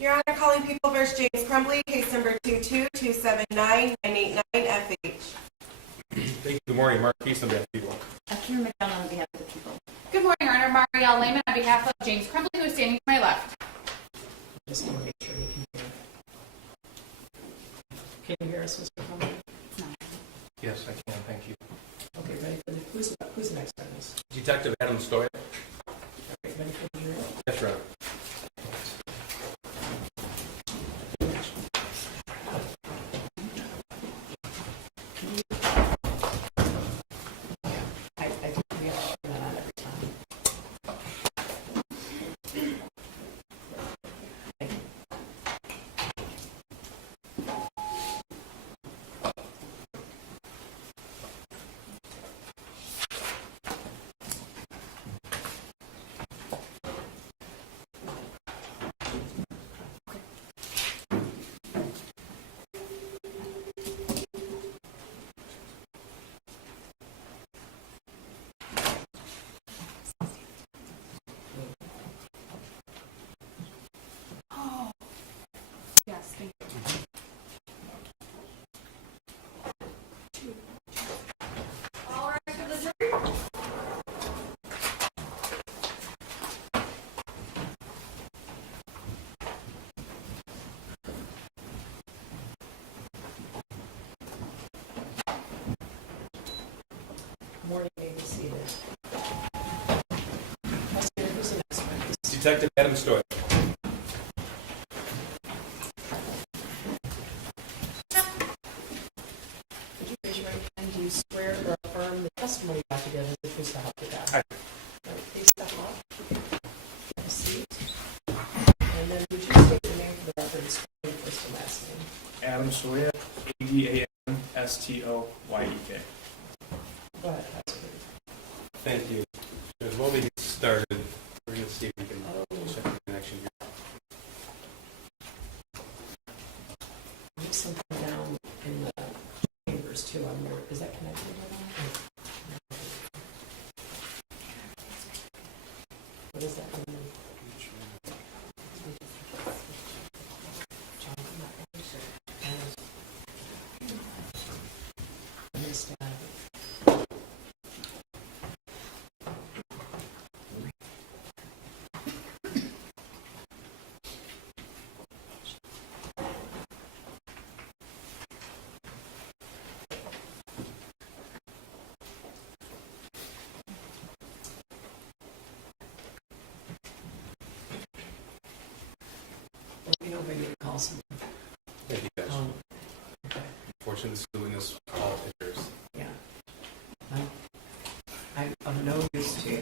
Your Honor, calling People v. James Crumbley, case number 2227999FH. Thank you. Good morning. Mark Keese on behalf of the people. Karen McDonald on behalf of the people. Good morning, Your Honor. Marielle Lehman on behalf of James Crumbley, who is standing to my left. Just want to make sure you can hear. Can you hear us, Mr. Crumbley? No. Yes, I can. Thank you. Okay, ready for the who's the next witness? Detective Adam Stoya. Okay, ready for the jury? Yes, Your Honor. I think we have to turn that on every time. Thank you. Yes, thank you. All right, for the jury. Morning, may be seated. Who's the next witness? Detective Adam Stoya. Would you raise your right hand? Do you swear or affirm the testimony you have to give is the truth to help you God? Aye. All right, please step up. Have a seat. And then would you state your name for the record, spell your first and last name? Adam Stoya, ADAMSTOYEK. Go ahead, Pastor. Thank you. While we get started, we're going to see if we can check the connection here. There's something down in the chambers too. I'm wondering, is that connected at all? What is that? You know, maybe call someone. Thank you, guys. Okay. Unfortunately, this is doing this all pictures. Yeah. I'm of no use to you.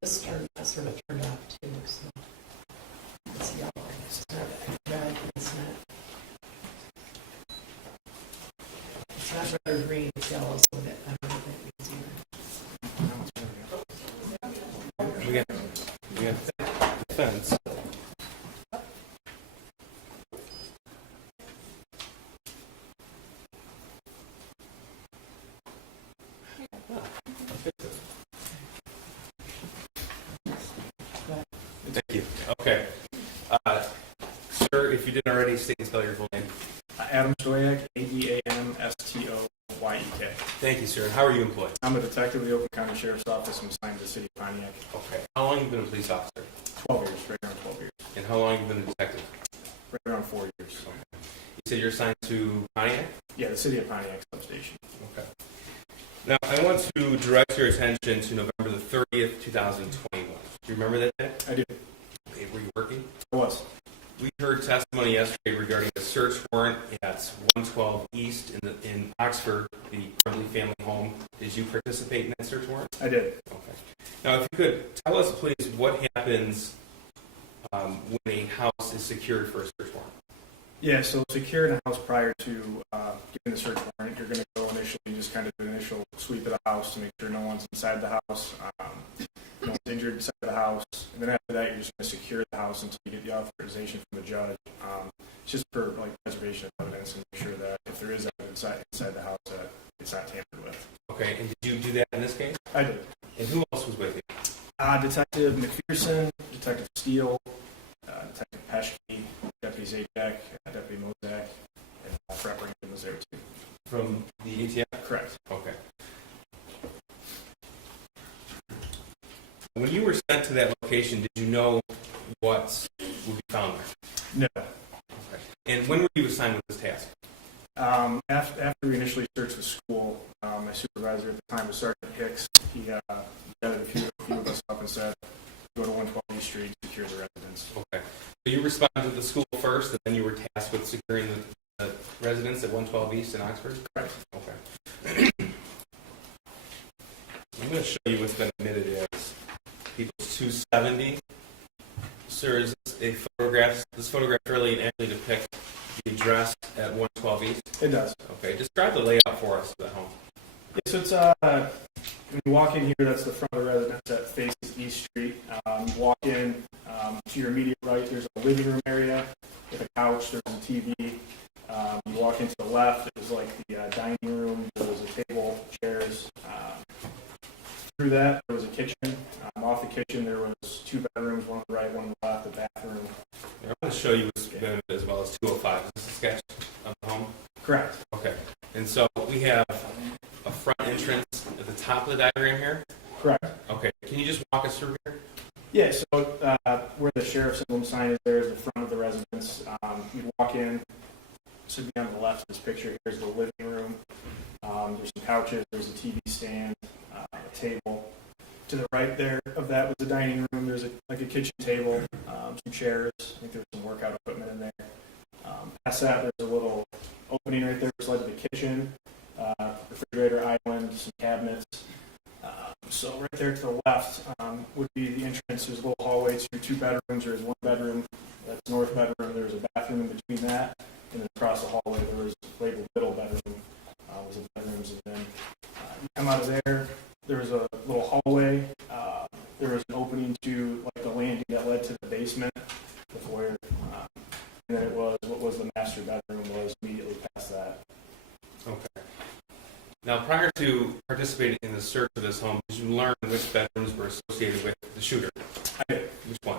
This sort of turned off too, so it's yellow. It's not red, it's not red or green, it's yellow, so that I don't know what that means either. We got the fence. Thank you. Okay. Sir, if you didn't already, state and spell your full name. Adam Stoyak, ADAMSTOYEK. Thank you, sir. And how are you employed? I'm a detective with the Oakland County Sheriff's Office. I'm assigned to the city of Pontiac. Okay. How long have you been a police officer? 12 years, right around 12 years. And how long have you been a detective? Right around 4 years. Okay. You said you're assigned to Pontiac? Yeah, the city of Pontiac substation. Okay. Now, I want to direct your attention to November the 30th, 2021. Do you remember that day? I do. Okay, were you working? I was. We heard testimony yesterday regarding a search warrant at 112 East in Oxford, the Crumbley family home. Did you participate in that search warrant? I did. Okay. Now, if you could tell us, please, what happens when a house is secured for a search warrant? Yeah, so securing a house prior to giving the search warrant, you're going to go initially just kind of do an initial sweep of the house to make sure no one's inside the house, no one's injured inside the house, and then after that you're just going to secure the house until you get the authorization from the judge, just for like preservation of evidence and make sure that if there is evidence inside the house that it's not tampered with. Okay, and did you do that in this case? I did. And who else was with you? Detective McPherson, Detective Steele, Detective Peschke, Deputy Zajac, Deputy Mozak, and Fred Brandon was there too. From the ATF? Correct. Okay. When you were sent to that location, did you know what would be found there? No. Okay. And when were you assigned with this task? After we initially searched the school, my supervisor at the time was Sergeant Hicks. He gathered a few of us up and said, go to 112 East Street, secure the residence. Okay. So you responded to the school first, and then you were tasked with securing the residence at 112 East in Oxford? Correct. Okay. I'm going to show you what's been admitted as People's 270. Sir, is this a photograph? This photograph really actually depicts the address at 112 East? It does. Okay, describe the layout for us of the home. Yeah, so it's when you walk in here, that's the front of the residence that faces East Street. You walk in to your immediate right. There's a living room area with a couch. There's a TV. You walk into the left. There's like the dining room. There was a table, chairs. Through that, there was a kitchen. Off the kitchen, there was 2 bedrooms, one on the right, one on the left, a bathroom. I'm going to show you what's been as well as 205. Is this a sketch of the home? Correct. Okay. And so we have a front entrance at the top of the diagram here. Correct. Okay. Can you just walk us through here? Yeah, so where the sheriff's emblem sign is, there is the front of the residence. You walk in, should be on the left of this picture. Here's the living room. There's some couches. There's a TV stand, a table. To the right there of that was the dining room. There's a kitchen table, some chairs. I think there's some workout equipment in there. Past that, there's a little opening right there, which led to the kitchen, refrigerator island, some cabinets. So right there to the left would be the entrance. There's a little hallway to 2 bedrooms. There's 1 bedroom. That's north bedroom. There's a bathroom in between that. And then across the hallway, there was labeled middle bedroom. Was the bedrooms. And then you come out of there. There was a little hallway. There was an opening to like the landing that led to the basement, the foyer. And then it was what was the master bedroom was immediately past that. Okay. Now, prior to participating in the search of this home, did you learn which bedrooms were associated with the shooter? I did. Which one?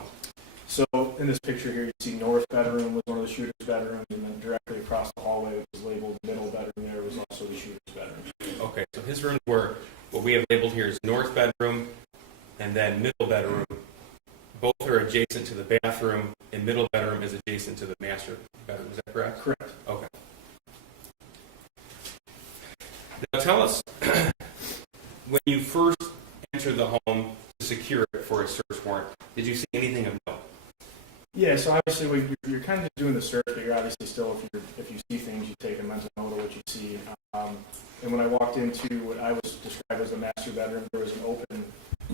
So in this picture here, you see north bedroom was one of the shooter's bedrooms, and then directly across the hallway, it was labeled middle bedroom. There was also the shooter's bedroom. Okay, so his rooms were what we have labeled here as north bedroom and then middle bedroom. Both are adjacent to the bathroom, and middle bedroom is adjacent to the master bedroom. Is that correct? Correct. Okay. Now tell us, when you first entered the home to secure it for a search warrant, did you see anything of note? Yeah, so obviously when you're kind of doing the search, but you're obviously still, if you see things, you take a mental note of what you see. And when I walked into what I was described as the master bedroom, there was an open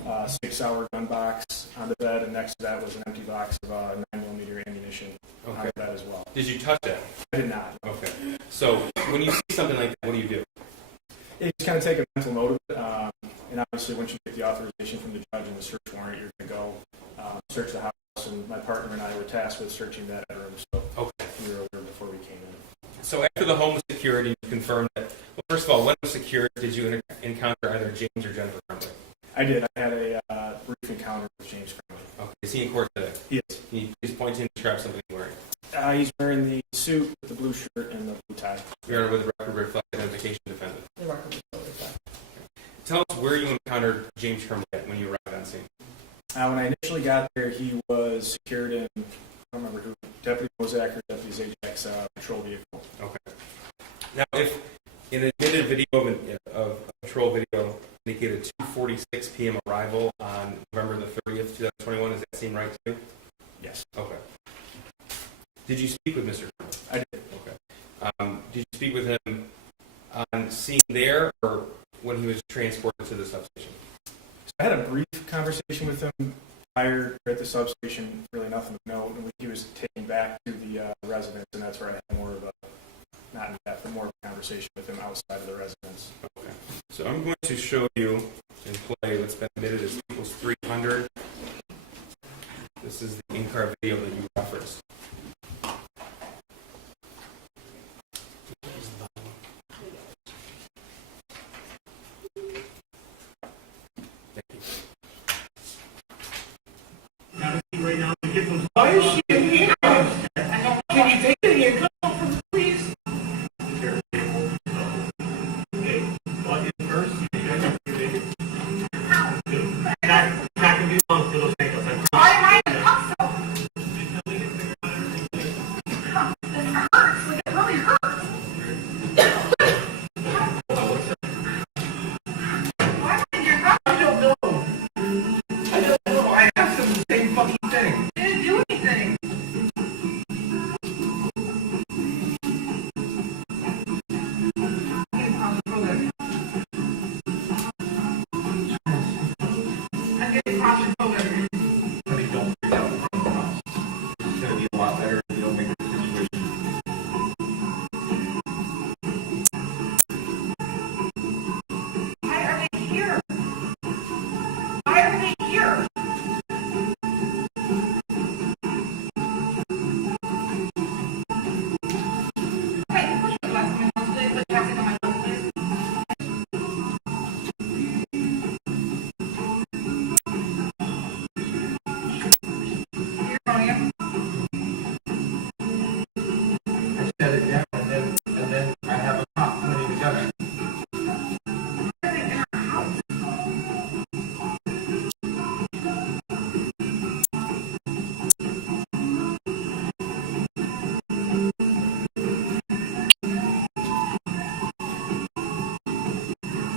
6-hour gun box on the bed, and next to that was an empty box of 9mm ammunition on that as well. Did you touch that? I did not. Okay. So when you see something like that, what do you do? You just kind of take a mental note of it, and obviously once you get the authorization from the judge and the search warrant, you're going to go search the house, and my partner and I were tasked with searching that bedroom, so we were aware before we came in. So after the home was secured, you confirmed that, well, first of all, when it was secured, did you encounter either James or Jennifer Crumbley? I did. I had a brief encounter with James Crumbley. Okay. Is he in court today? He is. Can you please point to and describe something he's wearing? He's wearing the suit with the blue shirt and the blue tie. Your Honor, with the record reflect identification defendant. The record was totally fine. Tell us where you encountered James Crumbley when you arrived on scene. When I initially got there, he was secured in, I don't remember who, Deputy Mozak or Deputy Zajak's patrol vehicle. Okay. Now, if an admitted video of patrol video indicated 2:46 p.m. arrival on November the 30th, 2021, does that seem right to you? Yes. Okay. Did you speak with Mr. Crumbley? I did. Okay. Did you speak with him on scene there or when he was transported to the substation? I had a brief conversation with him prior at the substation, really nothing of note, and he was taken back to the residence, and that's where I had more of a, not in depth, but more of a conversation with him outside of the residence. Okay. So I'm going to show you in play what's been admitted as People's 300. This is the in-car video that you referenced. Thank you. Why is she in handcuffs? Can you take the handcuffs off from the police? Hey, plug in first. Not gonna be long for those handcuffs. Why am I in cuffs though? This hurts. Like, it really hurts. Why am I in your cuffs? I don't know. I asked them the same fucking thing. You didn't do anything. I'm getting claustrophobic. Honey, don't freak out in front of the house. It's gonna be a lot better if you don't make the situation. Why are they here? Why are they here? Okay, push the glass on my nose, please. Put chapstick on my nose, please. Here, Sonia. I set it down and then I have a cop putting it together. Why are they in our house?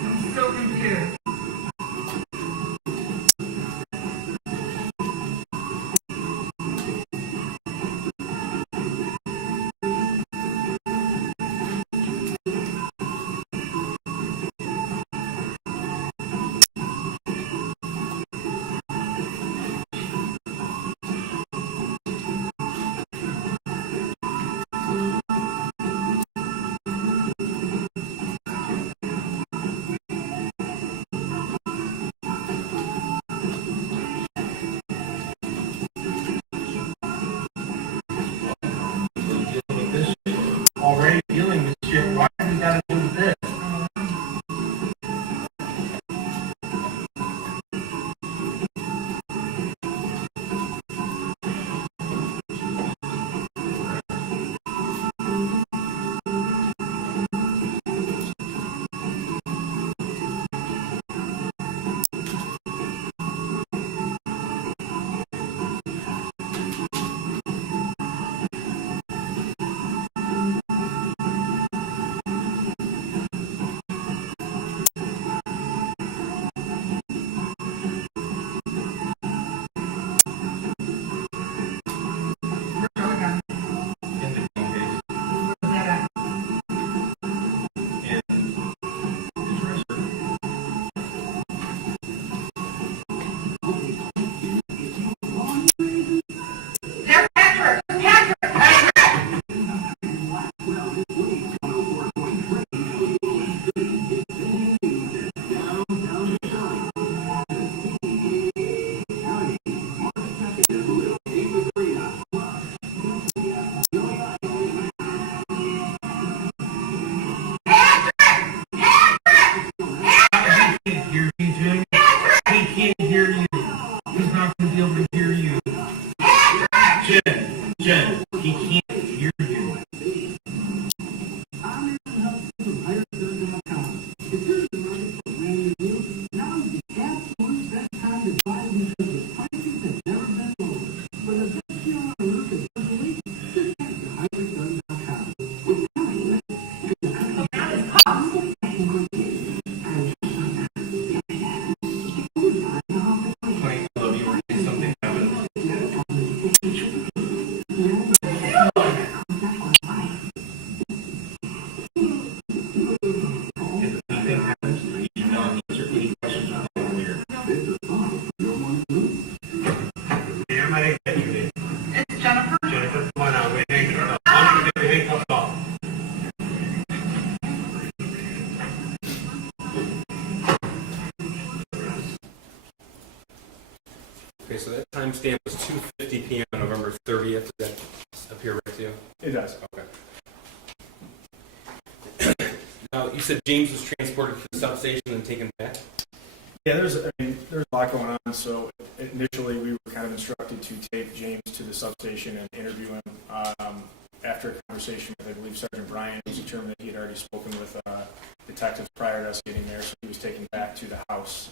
I'm so confused. Dealing with this shit. Already dealing with shit. Why have we gotta deal with this? Jen, he can't hear you. Honey, I love you. We're doing something happen. If anything happens, you do not answer any questions over here. Hey, I might get you there. It's Jennifer. Jennifer, come on out. Wait, hang on. Why don't you get your handcuffs off? Okay, so that timestamp was 2:50 p.m. on November 30th. Does that appear right to you? It does. Okay. Now, you said James was transported to the substation and taken back? Yeah, there's a lot going on. So initially, we were kind of instructed to take James to the substation and interview him. After a conversation with, I believe, Sergeant Bryan, it was determined that he had already spoken with detectives prior to us getting there, so he was taken back to the house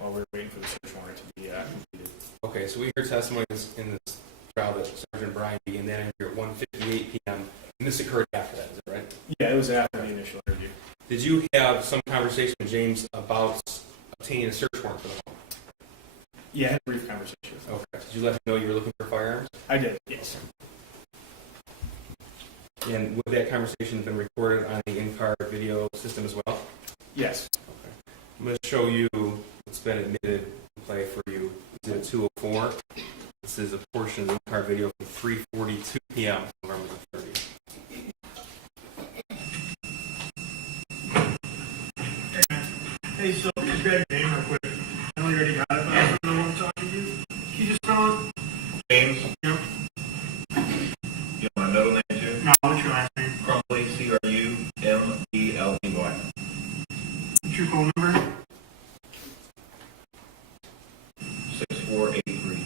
while we were waiting for the search warrant to be completed. Okay, so we heard testimony in this trial that Sergeant Bryan began that interview at 1:58 p.m. And this occurred after that, is that right? Yeah, it was after the initial interview. Did you have some conversation with James about obtaining a search warrant for the home? Yeah, I had a brief conversation with him. Okay. Did you let him know you were looking for firearms? I did, yes. And would that conversation have been recorded on the in-car video system as well? Yes. Okay. I'm going to show you what's been admitted to play for you. Exhibit 204. This is a portion of the in-car video from 3:42 p.m. November the 30th. Hey, so just grab your name real quick. I know you already got it, but I don't know what I'm talking to you. Can you just spell it? James, Yep. you want my middle name too? No, what's your last name? Crumbley, Crumbley. What's your phone number? 6483.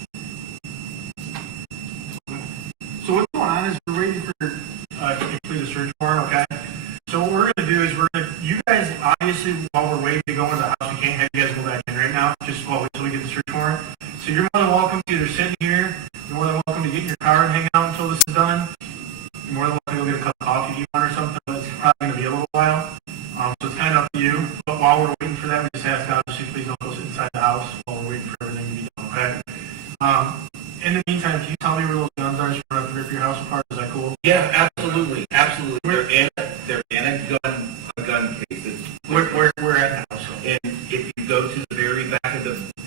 So what's going on is we're waiting for to complete the search warrant, okay? So what we're going to do is you guys, obviously, while we're waiting to go into the house, we can't have you guys go back in right now, just while until we get the search warrant. So you're more than welcome to either sit here, you're more than welcome to get in your car and hang out until this is done. You're more than welcome to go get a cup of coffee if you want or something, but it's probably going to be a little while. So it's kind of up to you. But while we're waiting for that, we just ask God to please don't go sit inside the house while we're waiting for everything to be done, okay? In the meantime, can you tell me where those guns are so you don't have to rip your house apart? Is that cool? Yeah, absolutely. They're in a gun case. We're at the house. And if you go to the very back of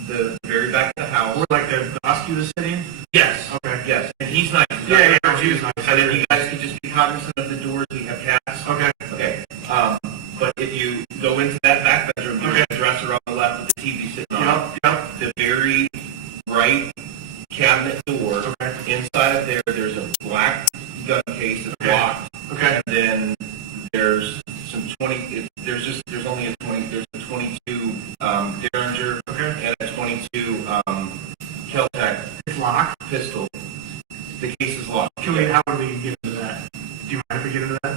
the very back of the house. Where like the rescue is sitting? Yes. Okay. Yes. And he's nice. Yeah, he's nice. And then you guys can just be cognizant of the doors. We have cats. Okay. Okay. But if you go into that back bedroom, there's a dresser on the left with the TV sitting on. Yep. The very right cabinet door. Okay. Inside of there, there's a black gun case that's locked. Okay. And then there's some 20. There's only a 20. There's a 22 Derringer and a 22 Kel-Tec. It's locked. Pistol. The case is locked. How would we get into that? Do you mind if we get into that?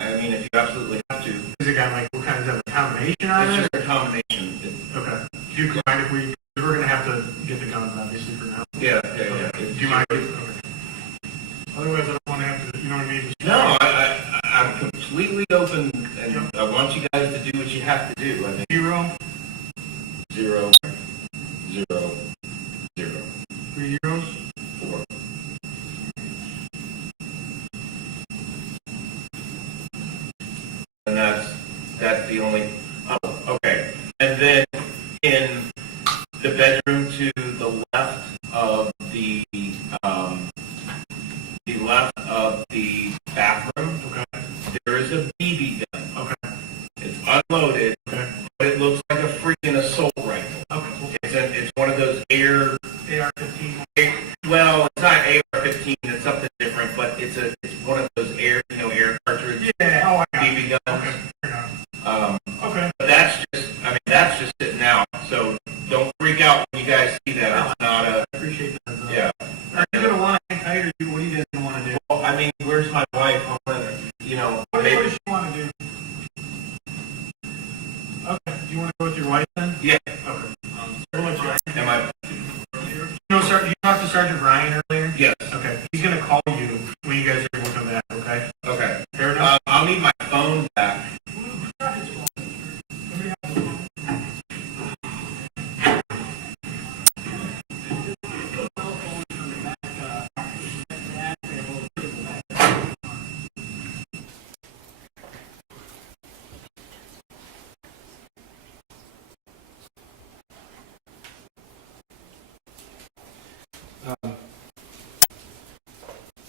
I mean, if you absolutely have to. Is it got like what kind of a combination on It's it? just a combination. Okay. Do you mind if we're gonna have to get the guns obviously for now? Yeah. Do you mind? Okay. Otherwise, I don't want to have to. You know what I mean? No, I'm completely open, and I want you guys to do what you have to do. I mean, 0, 0, 0, 0, 3 zeros. 4. And that's the only. Oh, okay. And then in the bedroom to the left of the bathroom, there is a BB gun. Okay. It's unloaded, but it looks like a freaking assault rifle. Okay. It's one of those AR-15. Well, it's not AR-15. It's something different, but it's one of those air cartridge Yeah. Oh, I got it. BB guns. Okay. Fair enough. Okay. But that's just sitting out. So don't freak out when you guys see that. It's not a. I appreciate that. Yeah. Are you gonna want to hang tight, or what do you guys want to do? Well, I mean, where's my wife? What does she want to do? Okay. Do you want to go with your wife then? Yeah. Okay. We'll let you. Am I? You talked to Sergeant Bryan earlier? Yes. Okay. He's gonna call you when you guys are able to come back. Okay. Okay. Fair enough. I'll need my phone back.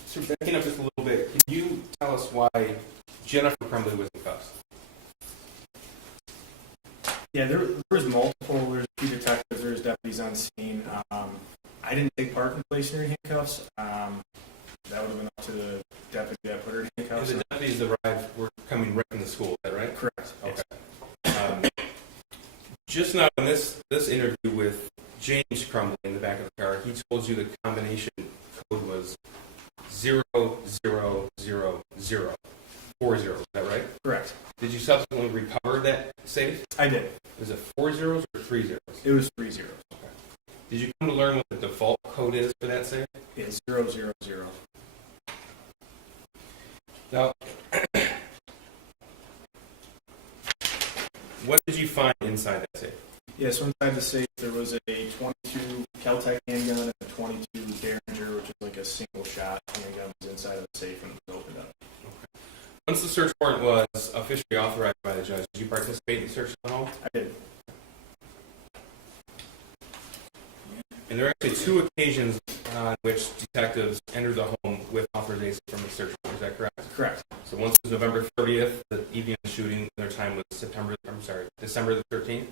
So backing up just a little bit, can you tell us why Jennifer Crumbley was in cuffs? Yeah, there was multiple. There's a few detectives. There's deputies on scene. I didn't take part in placing her in handcuffs. That would have been up to the deputy that put her in handcuffs. The deputies arrived were coming right from the school, is that right? Correct. Okay. Just now in this interview with James Crumbley in the back of the car, he told you the combination code was 0000. 4 zeros, is that right? Correct. Did you subsequently recover that safe? I did. Was it 4 zeros or 3 zeros? It was 3 zeros. Did you come to learn what the default code is for that safe? It's 000. Now, what did you find inside that safe? Yeah, so inside the safe there was a 22 Kel-Tec handgun and a 22 Derringer, which is like a single shot handgun, was inside of the safe when it was opened up. Once the search warrant was officially authorized by the judge, did you participate in the search of the home? I did. And there are actually 2 occasions on which detectives entered the home with authorization from the search warrant. Is that correct? Correct. So once was November 30th, the evening of the shooting, and their time was December the 13th?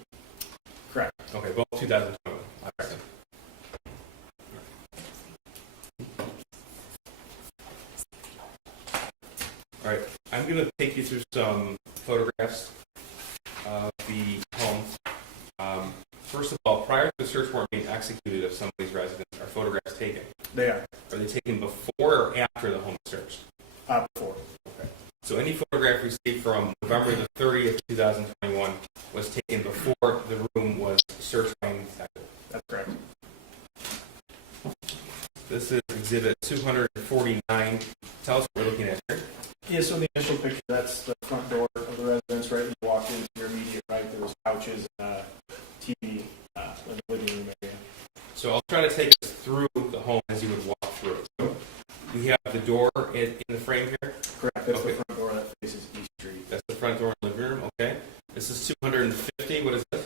Correct. Okay, both 2021. All right. All right, I'm going to take you through some photographs of the home. First of all, prior to the search warrant being executed of somebody's residence, are photographs taken? They are. Are they taken before or after the home is searched? Before. Okay. So any photograph received from November the 30th, 2021 was taken before the room was searched by an detective? That's correct. This is exhibit 249. Tell us what we're looking at here. Yeah, so the initial picture, that's the front door of the residence, right? You walk into your immediate right, there was couches and a TV in the living room area. So I'll try to take us through the home as you would walk through. So we have the door in the frame here. Correct, that's Okay. the front door that faces East Street. That's the front door in the living room. Okay. This is 250. What is this?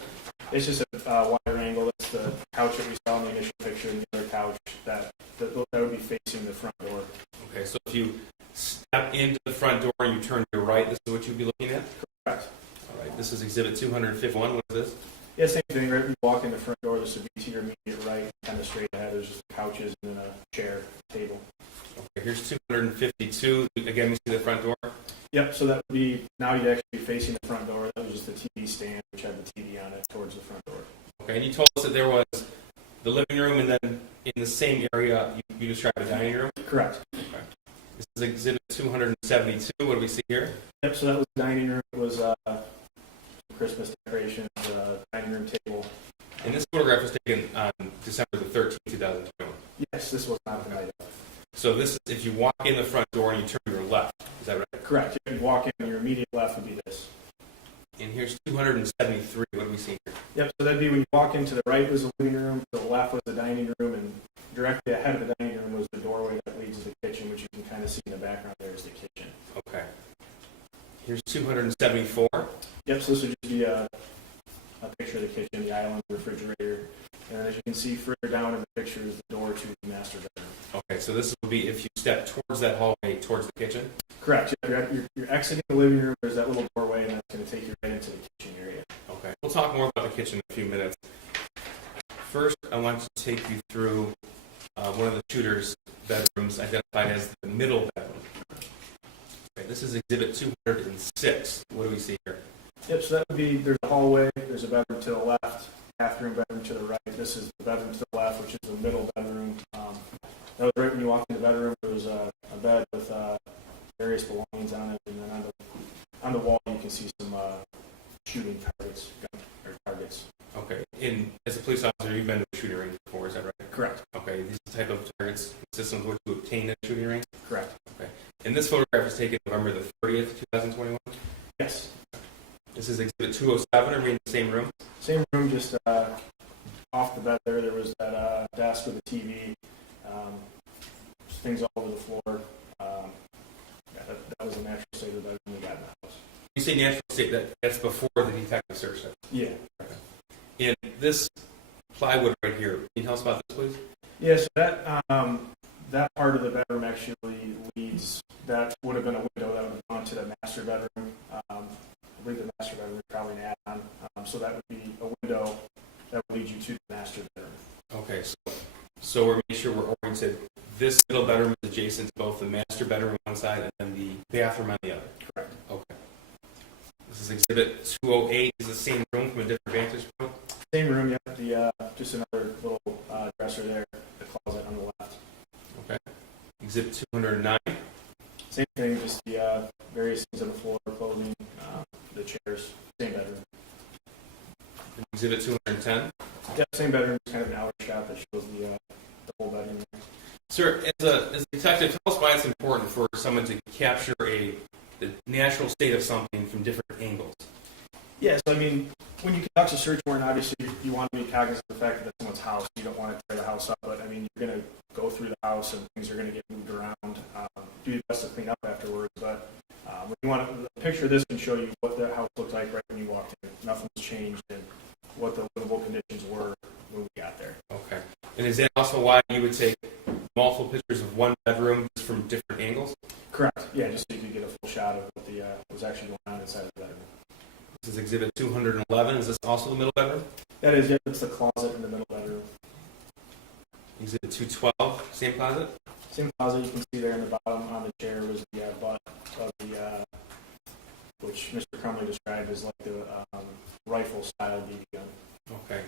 It's just a wider angle. That's the couch that we saw in the initial picture, and the other couch that would be facing the front door. Okay. So if you step into the front door and you turn to your right, this is what you'd be looking at? Correct. All right. This is exhibit 251. What is this? Yeah, same thing, right? You walk in the front door, this would be to your immediate right, kind of straight ahead. There's just couches and then a chair, table. Okay. Here's 252. Again, we see the front door. Yep, so that would be, now you'd actually be facing the front door. That was just the TV stand, which had the TV on it towards the front door. Okay. And you told us that there was the living room, and then in the same area, you described the dining room? Correct. Okay. This is exhibit 272. What do we see here? Yep, so that was the dining room. It was Christmas decorations, dining room table. And this photograph was taken on December the 13th, 2021. Yes, this was not the night of. So this is if you walk in the front door and you turn to your left. Is that right? Correct. You walk in, your immediate left would be this. And here's 273. What do we see here? Yep, so that'd be when you walk into the right was the living room, to the left was the dining room, and directly ahead of the dining room was the doorway that leads to the kitchen, which you can kind of see in the background there is the kitchen. Okay. Here's 274. Yep, so this would just be a picture of the kitchen, the island, refrigerator, and as you can see further down in the picture is the door to the master bedroom. Okay, so this will be if you step towards that hallway, towards the kitchen. Correct. You're exiting the living room, there's that little doorway, and that's going to take you right into the kitchen area. Okay. We'll talk more about the kitchen in a few minutes. First, I want to take you through one of the shooter's bedrooms identified as the middle bedroom. Okay, this is exhibit 206. What do we see here? Yep, so that would be, there's a hallway, there's a bedroom to the left, bathroom, bedroom to the right. This is the bedroom to the left, which is the middle bedroom. That was right when you walked in the bedroom. There was a bed with various belongings on it, and then on the wall you can see some shooting targets, targets. Okay. As a police officer, you've been to a shooting range before, is that right? Correct. Okay. These type of targets consist of what you obtain at a shooting range? Correct. Okay. And this photograph was taken November the 30th, 2021? Yes. This is exhibit 207. Are we in the same room? Same room, just off the bed there. There was that desk with a TV, things all over the floor. That was a natural state of the bedroom we got in the house. You say natural state, that's before the detective searched it. Yeah. And this plywood right here, can you tell us about this, please? Yeah, so that part of the bedroom actually leads, that would have been a window that would have gone to the master bedroom. I believe the master bedroom is probably an add-on. So that would be a window that would lead you to the master bedroom. Okay, so we're making sure we're oriented. This middle bedroom is adjacent to both the master bedroom on one side and then the bathroom on the other. Correct. Okay. This is Exhibit 208. Is the same room from a different vantage point? Same room, yeah. Just another little dresser there, the closet on the left. Okay. Exhibit 209. Same thing, just the various things on the floor, clothing, the chairs, same bedroom. Exhibit 210. Yeah, same bedroom, just kind of an outer shot that shows the whole bedroom there. Sir, as a detective, tell us why it's important for someone to capture the natural state of something from different angles. Yeah, so I mean, when you conduct a search warrant, obviously you want to be cognizant of the fact that that's someone's house. You don't want to tear the house up, but I mean, you're going to go through the house and things are going to get moved around. Do your best to clean up afterwards, but when you want to, a picture of this can show you what the house looked like right when you walked in. Nothing's changed and what the livable conditions were when we got there. Okay. And is that also why you would take multiple pictures of one bedroom just from different angles? Correct. Yeah, just so you could get a full shot of what was actually going on inside the bedroom. This is Exhibit 211. Is this also the middle bedroom? That is, yeah, it's the closet in the middle bedroom. Exhibit 212. Same closet? Same closet you can see there in the bottom on the chair was the butt of the, which Mr. Crumbley described as like the rifle-style BB gun. Okay.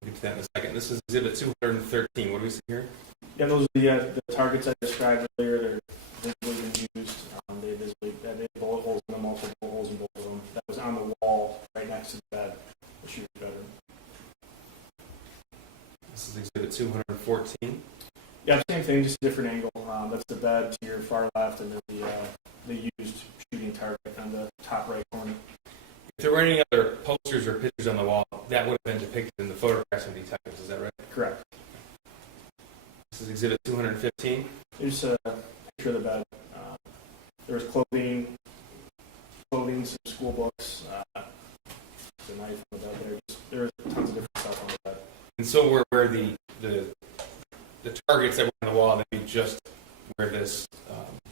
We'll get to that in a second. This is Exhibit 213. What do we see here? Yeah, those are the targets I described earlier. They're visibly been used. They had bullet holes in them, multiple bullet holes in both of them. That was on the wall right next to the bed, the shooter's bedroom. This is Exhibit 214. Yeah, same thing, just a different angle. That's the bed to your far left, and then the used shooting target on the top right corner. If there were any other posters or pictures on the wall, that would have been depicted in the photographs of detectives. Is that right? Correct. This is Exhibit 215. There's a picture of the bed. There was clothing, some school books, the knife on the bed there was tons of different stuff on the bed. And so where the targets that were on the wall, that be just where this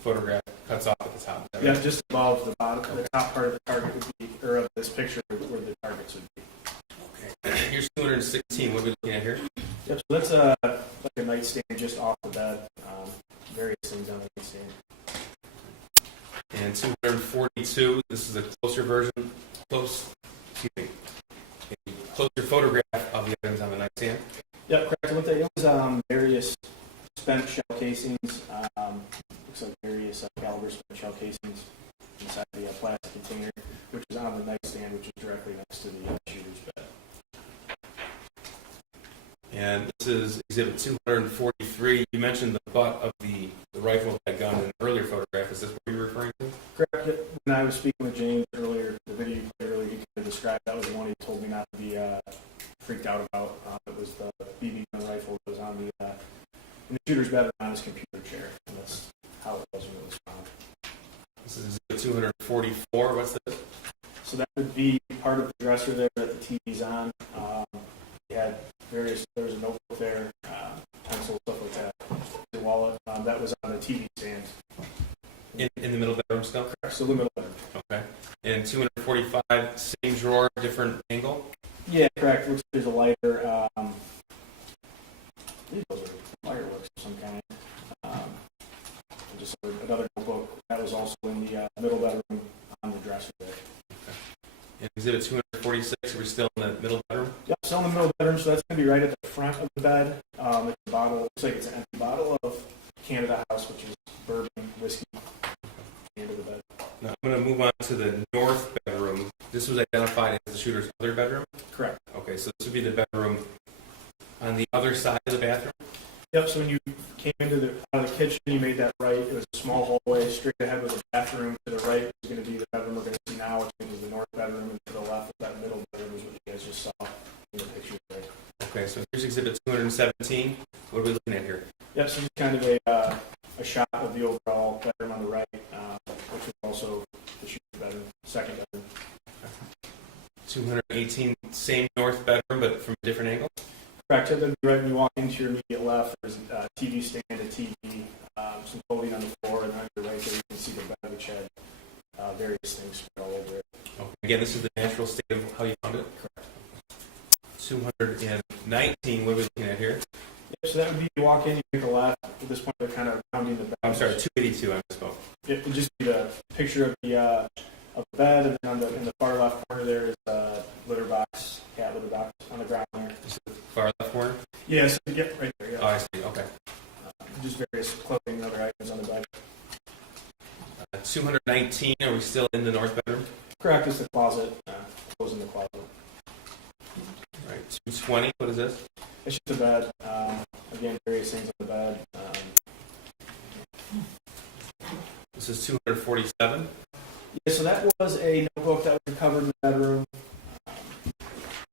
photograph cuts off at the top. Is that Yeah, right? just above the bottom, the top part of the target would be, or of this picture where the targets would be. Okay. Here's 216. What are we looking at here? Yep, so that's like a nightstand just off the bed. Various things on the nightstand. And 242. This is a closer version, a closer photograph of the items on the nightstand. Yeah, correct. It was various spent shell casings. Looks like various caliber spent shell casings inside the plastic container, which is on the nightstand, which is directly next to the shooter's bed. And this is Exhibit 243. You mentioned the butt of the rifle with that gun in an earlier photograph. Is this what you're referring to? Correct. When I was speaking with James earlier, the video you played earlier, he kind of described that was the one he told me not to be freaked out about. It was the BB gun rifle that was on in the shooter's bed on his computer chair. And that's how it was when it was found. This is Exhibit 244. What's this? So that would be part of the dresser there that the TV's on. We had there was a notebook there, pencil, stuff like that. The wallet, that was on the TV stand. In the middle bedroom still? Correct, so the middle bedroom. Okay. And 245, same drawer, different angle? Yeah, correct. Looks like there's a lighter. These are fireworks of some kind. Just another notebook. That was also in the middle bedroom on the dresser there. Okay. And Exhibit 246, we're still in the middle bedroom? Yep, still in the middle bedroom, so that's going to be right at the front of the bed. It's a bottle, looks like it's an empty bottle of Canada House, which is bourbon, whiskey, into the bed. Now I'm going to move on to the north bedroom. This was identified as the shooter's other bedroom? Correct. Okay, so this would be the bedroom on the other side of the bathroom? Yep, so when you came out of the kitchen, you made that right. It was a small hallway. Straight ahead was a bathroom. To the right was going to be the bedroom we're going to see now, which is the north bedroom. And to the left, that middle bedroom is what you guys just saw in the picture there. Okay, so here's Exhibit 217. What are we looking at here? Yep, so just kind of a shot of the overall bedroom on the right, which is also the shooter's bedroom, second bedroom. 218, same north bedroom, but from a different angle? Correct. So then right when you walk into your immediate left, there's a TV stand, a TV, some clothing on the floor, and on your right there you can see the bed, which had various things spread all over it. Okay. Again, this is the natural state of how you found it? Correct. 219, what are we looking at here? Yeah, so that would be you walk in, you take a left. At this point, they're kind of rounding the bed. I'm sorry, 282, I misspoke. It would just be the picture of the of the bed, and then in the far left corner there is a litter box, cat litter box on the ground there. Is it far left corner? Yeah, so yep, right there. Yeah. Oh, I see. Okay. Just various clothing and other items on the bed. 219. Are we still in the north bedroom? Correct. It's the closet. Goes in the closet. All right. 220. What is this? It's just a bed. Again, various things on the bed. This is 247. Yeah, so that was a notebook that was recovered in the bedroom.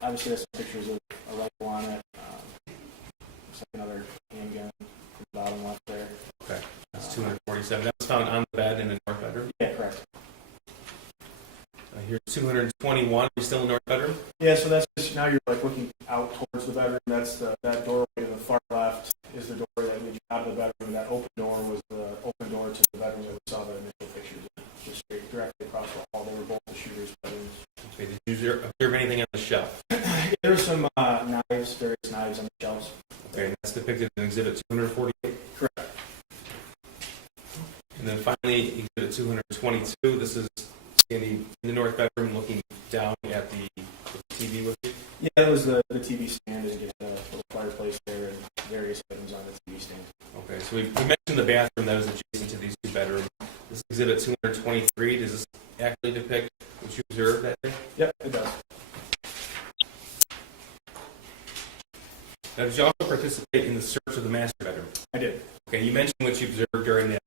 Obviously, there's some pictures of a rifle on it. Looks like another handgun from the bottom left there. Okay. That's 247. That was found on the bed in the north bedroom. Yeah, correct. Here's 221. Are we still in the north bedroom? Yeah, so that's just now you're like looking out towards the bedroom. That's that doorway to the far left is the door that leads you out of the bedroom. That open door was the open door to the bedroom that we saw the initial pictures in. Just straight directly across the hall. They were both the shooters' bedrooms. Okay. Did you observe anything on the shelf? There's some knives, various knives on the shelves. Okay. And that's depicted in Exhibit 248. Correct. And then finally, Exhibit 222. This is in the north bedroom, looking down at the TV with you. Yeah, that was the TV stand, and you get a little fireplace there and various items on the TV stand. Okay, so we mentioned the bathroom that was adjacent to these two bedrooms. This is Exhibit 223. Does this actually depict what you observed that day? Yep, it does. Now, did you also participate in the search of the master bedroom? I did. Okay, you mentioned what you observed during that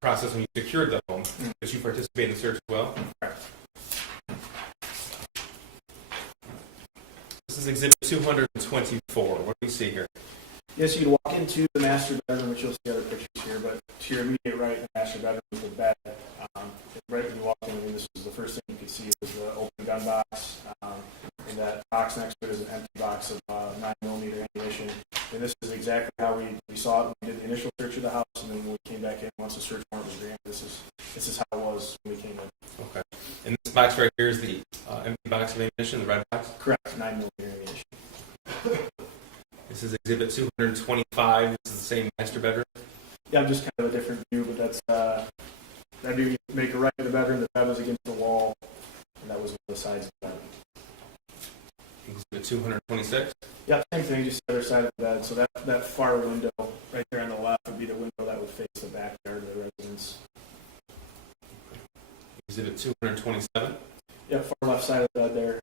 process when you secured the home. Did you participate in the search as well? Correct. This is Exhibit 224. What do we see here? Yes, you'd walk into the master bedroom, which you'll see other pictures here, but to your immediate right in the master bedroom is the bed. Right when you walk in, and this was the first thing you could see was the open gun box. And that box next to it is an empty box of 9mm ammunition. And this is exactly how we saw it when we did the initial search of the house, and then when we came back in, once the search warrant was granted, this is how it was when we came in. Okay. And this box right here is the empty box of ammunition, the red box? Correct, 9mm ammunition. This is Exhibit 225. This is the same master bedroom. Yeah, just kind of a different view, but that's that view. You make a right in the bedroom. The bed was against the wall, and that was one of the sides of the bed. Exhibit 226. Yeah, same thing, just the other side of the bed. So that far window right there on the left would be the window that would face the backyard of the residence. Exhibit 227. Yeah, far left side of the bed there.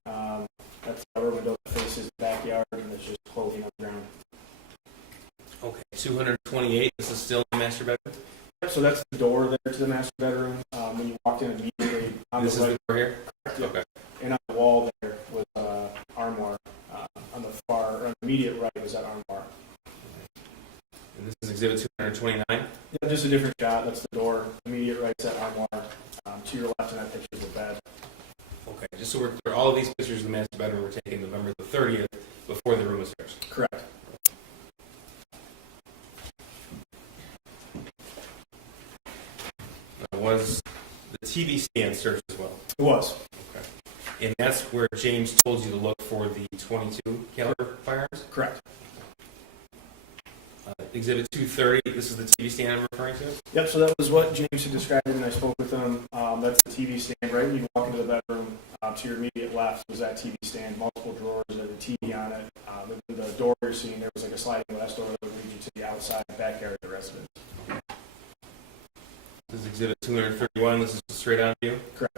That's the other window that faces the backyard, and it's just clothing on the ground. Okay. 228. This is still the master bedroom. So that's the door there to the master bedroom. When you walked in immediately on This the is right, the door here. yeah, Okay. and on the wall there was armoire. On the far, or on the immediate right was that armoire. And this is Exhibit 229. Yeah, just a different shot. That's the door. Immediate right's that armoire. To your left in that picture is the bed. Okay. Just so we're clear, all of these pictures of the master bedroom were taken November the 30th before the room was searched. Correct. Was the TV stand searched as well? It was. Okay. And that's where James told you to look for the .22 caliber firearms? Correct. Exhibit 230, this is the TV stand I'm referring to? Yep, so that was what James had described when I spoke with him. That's the TV stand. Right when you walk into the bedroom, to your immediate left was that TV stand, multiple drawers, there was a TV on it. The door you're seeing, there was like a sliding glass door that would lead you to the outside backyard of the residence. This is Exhibit 231, this is a straight on view. Correct.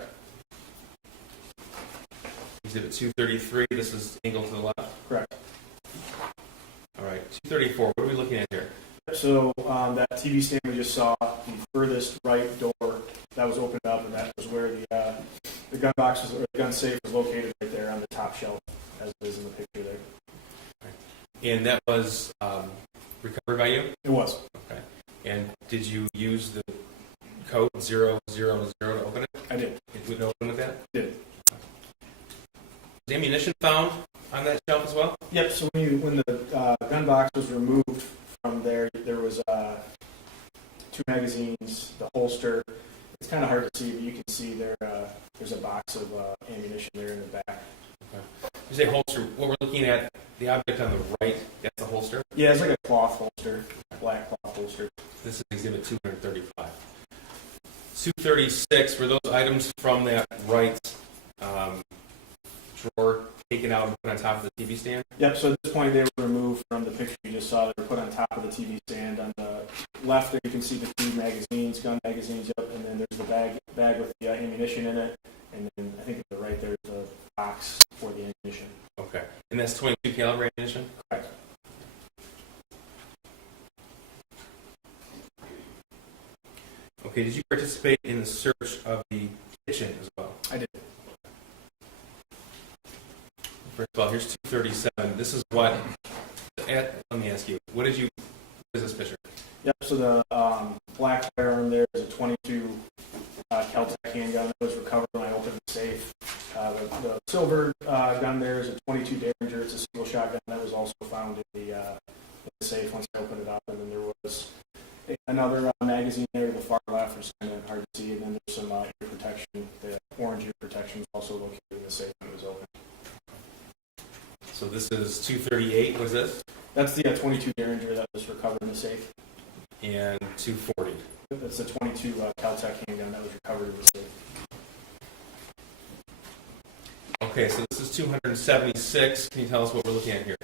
Exhibit 233, this is angled to the left. Correct. All right, 234, what are we looking at here? So that TV stand we just saw, the furthest right door, that was opened up, and that was where the gun box was, or the gun safe was located right there on the top shelf, as it is in the picture there. And that was recovered by you? It was. Okay. And did you use the code 000 to open it? I did. Did we open with that? Did. Was ammunition found on that shelf as well? Yep. So when the gun box was removed from there, there was 2 magazines, the holster. It's kind of hard to see, but you can see there's a box of ammunition there in the back. Okay. You say holster. What we're looking at, the object on the right, that's the holster? Yeah, it's like a cloth holster, black cloth holster. This is Exhibit 235. 236, were those items from that right drawer taken out and put on top of the TV stand? Yep, so at this point they were removed from the picture you just saw. They were put on top of the TV stand. On the left there you can see the two magazines, gun magazines, yep, and then there's the bag with the ammunition in it. And then I think at the right there's a box for the ammunition. Okay. And that's 22 caliber ammunition? Correct. Okay, did you participate in the search of the kitchen as well? I did. First of all, here's 237. This is what, let me ask you, what is this picture? Yep, so the black firearm there is a 22 Kel-Tec handgun that was recovered when I opened the safe. The silver gun there is a 22 Derringer. It's a single shotgun that was also found in the safe once I opened it up. And then there was another magazine there to the far left, which is kind of hard to see. And then there's some ear protection. The orange ear protection was also located in the safe when it was open. So this is 238. What is this? That's the 22 Derringer that was recovered in the safe. And 240. That's the 22 Kel-Tec handgun that was recovered in the safe. Okay, so this is 276. Can you tell us what we're looking at here?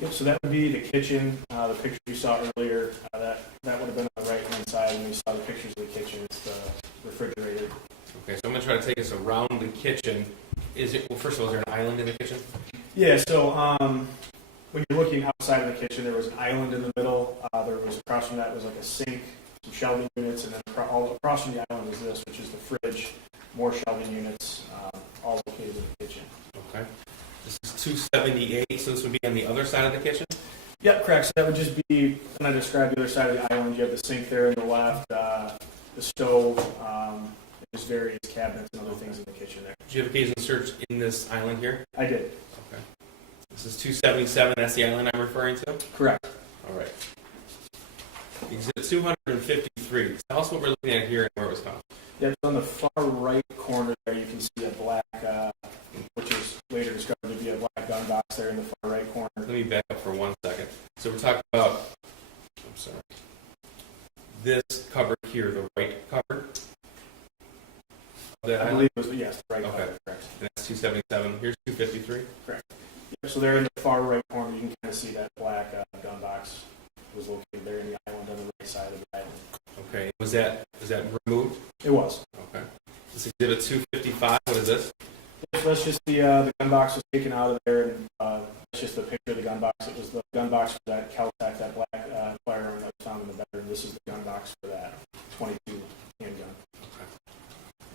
Yep, so that would be the kitchen. The picture you saw earlier, that would have been on the right-hand side, and we saw the pictures of the kitchen. It's the refrigerator. Okay, so I'm going to try to take us around the kitchen. Well, first of all, is there an island in the kitchen? Yeah, so when you're looking outside of the kitchen, there was an island in the middle. There was across from that was like a sink, some shelving units, and then all across from the island is this, which is the fridge, more shelving units, all located in the kitchen. Okay. This is 278, so this would be on the other side of the kitchen? Yep, correct. So that would just be, when I described the other side of the island, you have the sink there on the left, the stove, just various cabinets and other things in the kitchen there. Did you have occasion to search in this island here? I did. Okay. This is 277. That's the island I'm referring to? Correct. All right. Exhibit 253. Tell us what we're looking at here and where it was found. Yeah, on the far right corner there, you can see a black, which is later discovered to be a black gun box there in the far right corner. Let me back up for 1 second. So we're talking about, I'm sorry, this cupboard here, the right cupboard? I believe it was, yes, the right Okay. cupboard, correct. And that's 277. Here's 253. Correct. Yeah, so there in the far right corner, you can kind of see that black gun box was located there in the island on the right side of the island. Okay. Was that removed? It was. Okay. This exhibit 255. What is this? So that's just the gun box was taken out of there, and it's just a picture of the gun box. It was the gun box for that Kel-Tec, that black firearm that was found in the bedroom. This is the gun box for that 22 handgun. Okay.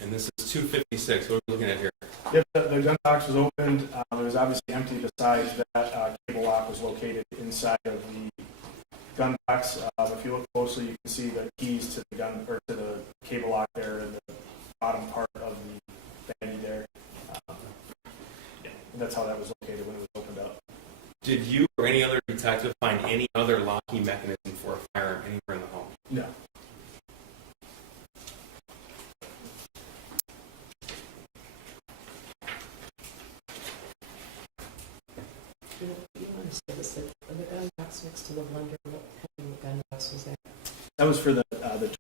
And this is 256. What are we looking at here? Yep, the gun box was opened. It was obviously empty. Besides that, cable lock was located inside of the gun box. If you look closely, you can see the keys to the gun or to the cable lock there in the bottom part of the baggie there. That's how that was located when it was opened up. Did you or any other detective find any other locking mechanism for a firearm anywhere in the home? No. You want to say this, the gun box next to the blender, what kind of gun box was that? That was for the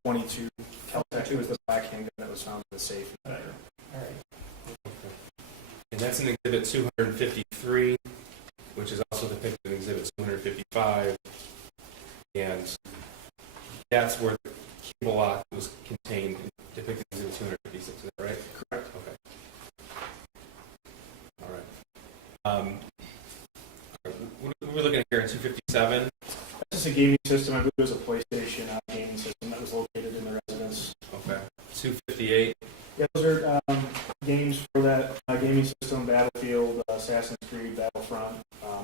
22 Kel-Tec. It was the black handgun that was found in the safe in the bedroom. All right. And that's in exhibit 253, which is also depicted in exhibit 255. And that's where the cable lock was contained, depicted in exhibit 256. Is that right? Correct. Okay. All right. What are we looking at here in 257? This is a gaming system. I believe it was a PlayStation gaming system that was located in the residence. Okay. 258. Yeah, those are games for that gaming system, Battlefield, Assassin's Creed, Battlefront,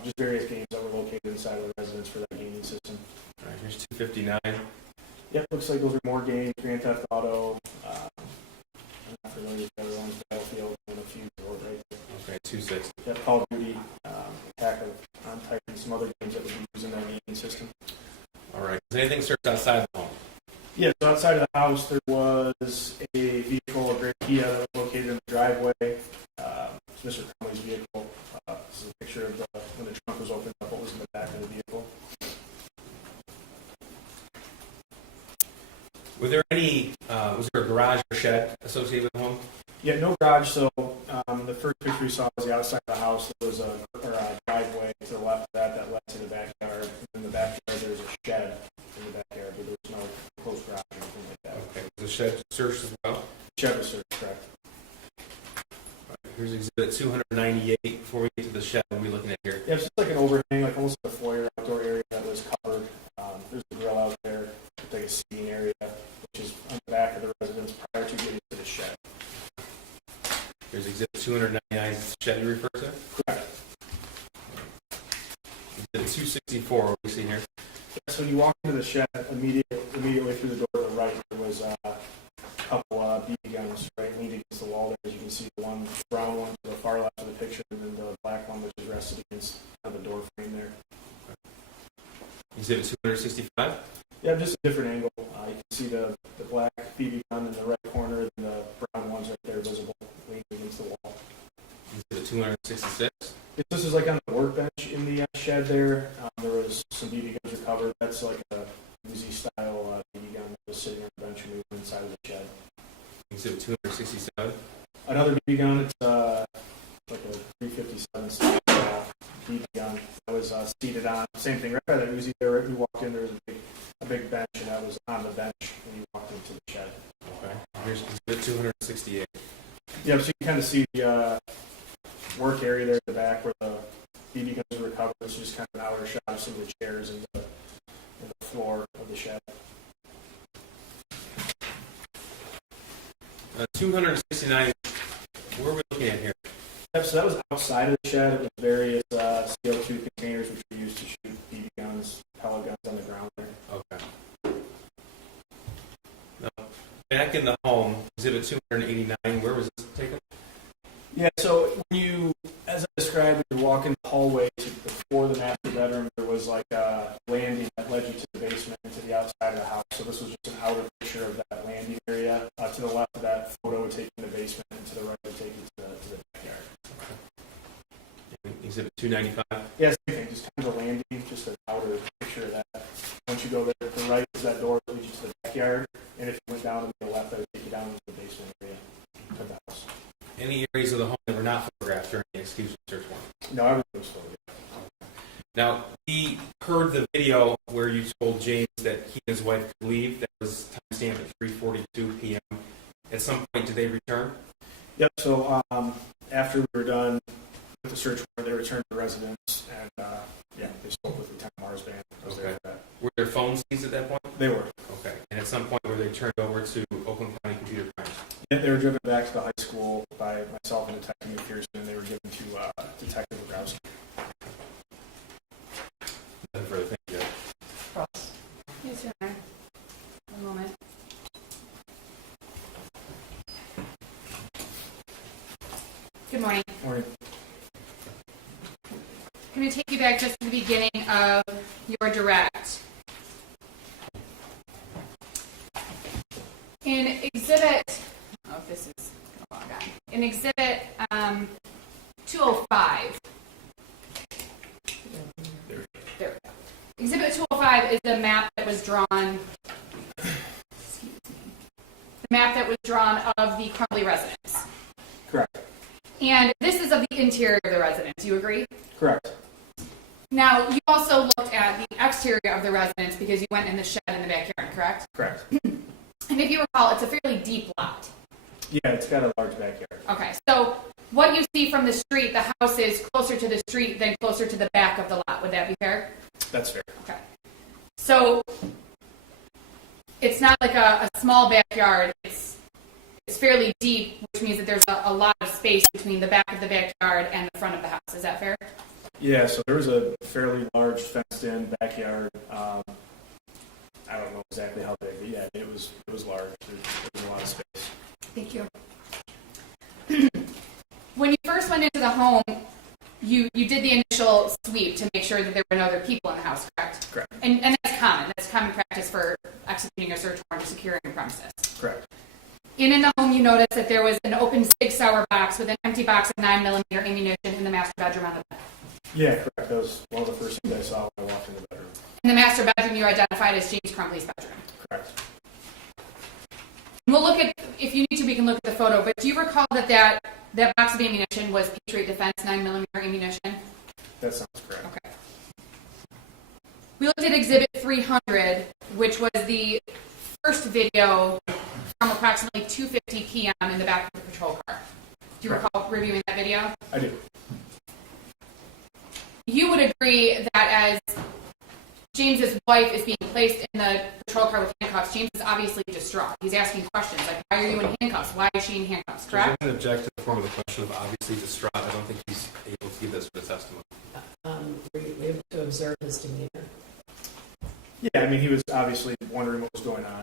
just various games that were located inside of the residence for that gaming system. All right, here's 259. Yep, looks like those are more games, Grand Theft Auto, I'm not familiar with the other ones, Battlefield, and a few more right there. Okay, 260. Yep, Call of Duty, Attack on Titan, some other games that would be used in that gaming system. All right. Is anything searched outside the home? Yeah, so outside of the house, there was a vehicle, a gray Kia, that was located in the driveway. It's Mr. Crumbley's vehicle. This is a picture of when the trunk was opened up, what was in the back of the vehicle. Were there any Was there a garage or shed associated with the home? Yeah, no garage, so the first picture we saw was the outside of the house. There was a driveway to the left of that led to the backyard. And in the backyard, there was a shed in the backyard, but there was no closed garage or anything like that. Okay. Was the shed searched as well? Shed was searched, correct. Here's exhibit 298. Before we get to the shed, what are we looking at here? Yeah, it's just like an overhang, like almost like a foyer outdoor area that was covered. There's a grill out there, like a seating area, which is on the back of the residence prior to getting to the shed. Here's exhibit 299. Shed you refer to? Correct. Exhibit 264. What do we see here? So when you walk into the shed, immediately through the door to the right, there was a couple BB guns right leaned against the wall there. As you can see, the one brown one to the far left of the picture, and then the black one which is rested against the door frame there. Exhibit 265. Yeah, just a different angle. You can see the black BB gun in the right corner, and the brown ones right there visible, leaning against the wall. Exhibit 266. This is like on the workbench in the shed there. There was some BB guns recovered. That's like a Uzi style BB gun that was sitting on the bench when we went inside of the shed. Exhibit 267. Another BB gun. It's like a 357 style BB gun that was seated on. Same thing, right by the Uzi there. Right when you walked in, there was a big bench, and that was on the bench when you walked into the shed. Okay. Here's exhibit 268. Yeah, so you can kind of see the work area there at the back where the BB guns were recovered. This is just kind of an outer shot of some of the chairs and the floor of the shed. 269. Where are we looking at here? Yep, so that was outside of the shed. It was various CO2 containers which were used to shoot BB guns, pellet guns on the ground there. Okay. Now, back in the home, exhibit 289. Where was this taken? Yeah, so when you, as I described, when you walk in the hallway before the master bedroom, there was like a landing that led you to the basement and to the outside of the house. So this was just an outer picture of that landing area. To the left of that photo would take you to the basement, and to the right would take you to the backyard. Exhibit 295. Yeah, same thing, just kind of a landing, just an outer picture of that. Once you go there, to the right is that door that leads you to the backyard, and if you went down to the left, that would take you down into the basement area of the house. Any areas of the home that were not photographed during the exclusion search warrant? No, everything was photographed. Now, we heard the video where you told James that he and his wife could leave. That was timestamped at 3:42 p.m. At some point, did they return? Yep, so after we were done with the search warrant, they returned to the residence, and they spoke with Lieutenant Marsban. I was there for that. Were their phones seized at that point? They were. Okay. And at some point, were they turned over to Oakland County Computer Crimes? Yeah, they were driven back to the high school by myself and Detective McPherson, and they were given to Detective Rogowski. Nothing further. Thank you. Cross. Yes, Your Honor. One moment. Good morning. Morning. I'm going to take you back just to the beginning of your direct. In exhibit, this is going to log on. In exhibit 205. There we go. Exhibit 205 is the map that was drawn. Excuse me. The map that was drawn of the Crumbley residence. Correct. And this is of the interior of the residence. You agree? Correct. Now, you also looked at the exterior of the residence because you went in the shed in the backyard, correct? Correct. And if you recall, it's a fairly deep lot. Yeah, it's got a large backyard. Okay, so what you see from the street, the house is closer to the street than closer to the back of the lot. Would that be fair? That's fair. Okay. So it's not like a small backyard. It's fairly deep, which means that there's a lot of space between the back of the backyard and the front of the house. Is that fair? Yeah, so there was a fairly large fenced-in backyard. I don't know exactly how big, but yeah, it was large. There was a lot of space. Thank you. When you first went into the home, you did the initial sweep to make sure that there were no other people in the house, correct? Correct. And that's common. That's common practice for executing a search warrant or securing a premises. Correct. In the home, you noticed that there was an open Sig Sauer box with an empty box of 9mm ammunition in the master bedroom on the bed. Yeah, correct. That was one of the first things I saw when I walked in the bedroom. In the master bedroom, you identified as James Crumbley's bedroom. Correct. we'll look at, if you need to, we can look at the photo, but do you recall that box of ammunition was Patriot Defense 9mm ammunition? That sounds correct. Okay. We looked at Exhibit 300, which was the first video from approximately 2:50 p.m. in the back of the patrol car. Do you recall reviewing that video? I do. You would agree that as James's wife is being placed in the patrol car with handcuffs, James is obviously distraught. He's asking questions like, why are you in handcuffs? Why is she in handcuffs? Correct? Does that object to the form of the question of obviously distraught? I don't think he's able to give this for the testimony. Were you able to observe his demeanor? Yeah, I mean, he was obviously wondering what was going on,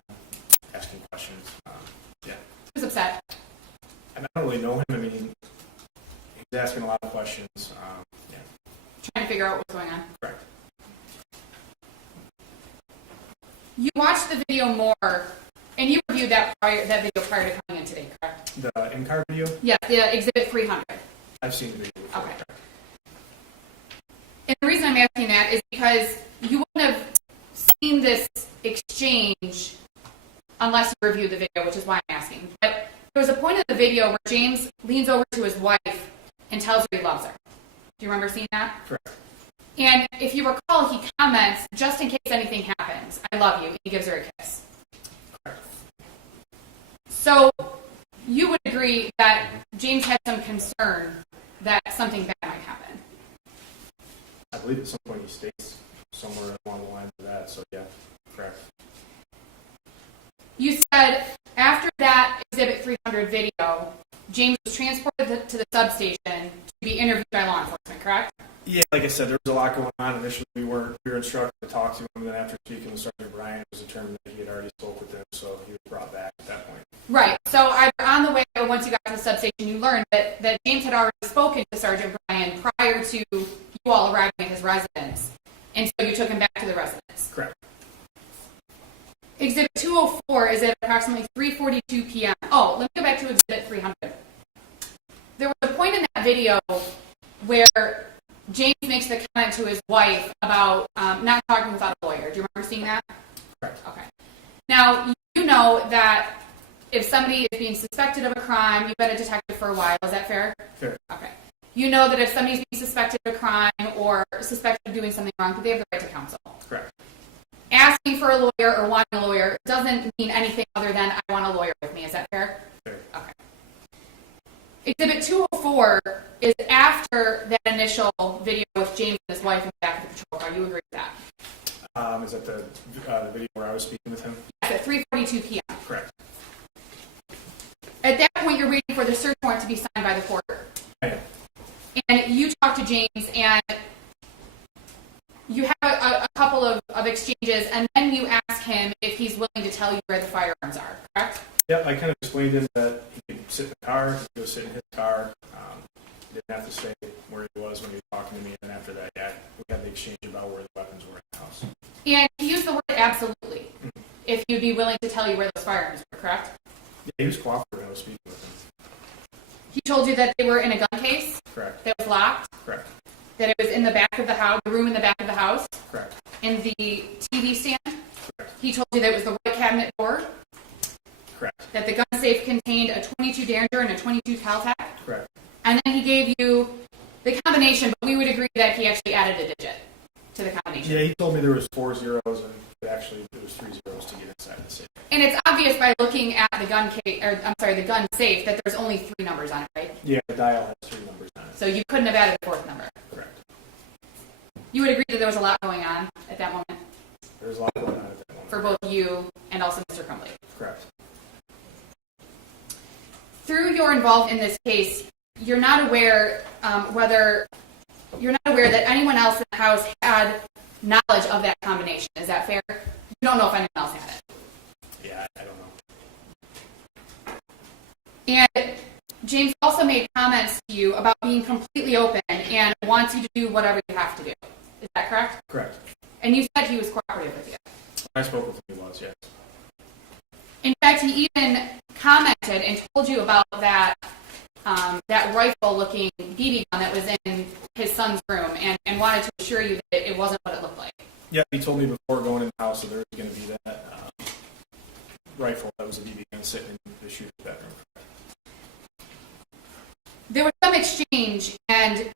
asking questions. Yeah. He was upset. And I don't really know him. I mean, he was asking a lot of questions. Yeah. Trying to figure out what's going on. Correct. You watched the video more, and you reviewed that video prior to coming in today, correct? The in-car video? Yes, the Exhibit 300. I've seen the video before. Okay. And the reason I'm asking that is because you wouldn't have seen this exchange unless you reviewed the video, which is why I'm asking. But there was a point in the video where James leans over to his wife and tells her he loves her. Do you remember seeing that? Correct. And if you recall, he comments, just in case anything happens, I love you, and he gives her a kiss. Correct. So you would agree that James had some concern that something bad might happen. I believe at some point he states somewhere along the lines of that, so yeah, correct. You said after that Exhibit 300 video, James was transported to the substation to be interviewed by law enforcement, correct? Yeah, like I said, there was a lot going on. Initially, we were instructed to talk to him, and then after speaking with Sergeant Bryan, it was determined that he had already spoke with them, so he was brought back at that point. Right. So either on the way or once you got to the substation, you learned that James had already spoken to Sergeant Bryan prior to you all arriving at his residence, and so you took him back to the residence. Correct. Exhibit 204 is at approximately 3:42 p.m. Oh, let me go back to Exhibit 300. There was a point in that video where James makes the comment to his wife about not talking without a lawyer. Do you remember seeing that? Correct. Okay. Now, you know that if somebody is being suspected of a crime, you've been a detective for a while. Is that fair? Fair. Okay. You know that if somebody's being suspected of a crime or suspected of doing something wrong, that they have the right to counsel. Correct. Asking for a lawyer or wanting a lawyer doesn't mean anything other than I want a lawyer with me. Is that fair? Fair. Okay. Exhibit 204 is after that initial video with James and his wife in the back of the patrol car. You agree with that? Is that the video where I was speaking with him? Yes, at 3:42 p.m. Correct. At that point, you're waiting for the search warrant to be signed by the court. I am. And you talk to James, and you have a couple of exchanges, and then you ask him if he's willing to tell you where the firearms are, correct? Yep, I kind of explained to him that he could sit in the car, he could go sit in his car. He didn't have to say where he was when he was talking to me, and after that, yeah, we had the exchange about where the weapons were in the house. And he used the word absolutely, if you'd be willing to tell you where those firearms were, correct? Yeah, he was cooperative when I was speaking with him. He told you that they were in a gun case Correct. that was locked, Correct. that it was in the back of the house, the room in the back of the house, Correct. in the TV stand. Correct. He told you that it was the white cabinet door, Correct. that the gun safe contained a .22 Derringer and a .22 Caltech, Correct. and then he gave you the combination, but we would agree that he actually added a digit to the combination. Yeah, he told me there was 4 zeros, and actually there was 3 zeros to get inside the safe. And it's obvious by looking at the gun case, or I'm sorry, the gun safe, that there's only 3 numbers on it, right? Yeah, the dial has 3 numbers on it. So you couldn't have added a 4th number. Correct. You would agree that there was a lot going on at that moment There was a lot going on at that moment. for both you and also Mr. Crumbley. Correct. Through your involvement in this case, you're not aware that anyone else in the house had knowledge of that combination. Is that fair? You don't know if anyone else had it. Yeah, I don't know. And James also made comments to you about being completely open and wants you to do whatever you have to do. Is that correct? Correct. And you said he was cooperative with you. I spoke with him, he was, yes. In fact, he even commented and told you about that rifle-looking BB gun that was in his son's room and wanted to assure you that it wasn't what it looked like. Yeah, he told me before going in the house that there was going to be that. rifle that was a BB gun sitting in the shooter's bedroom. There was some exchange, and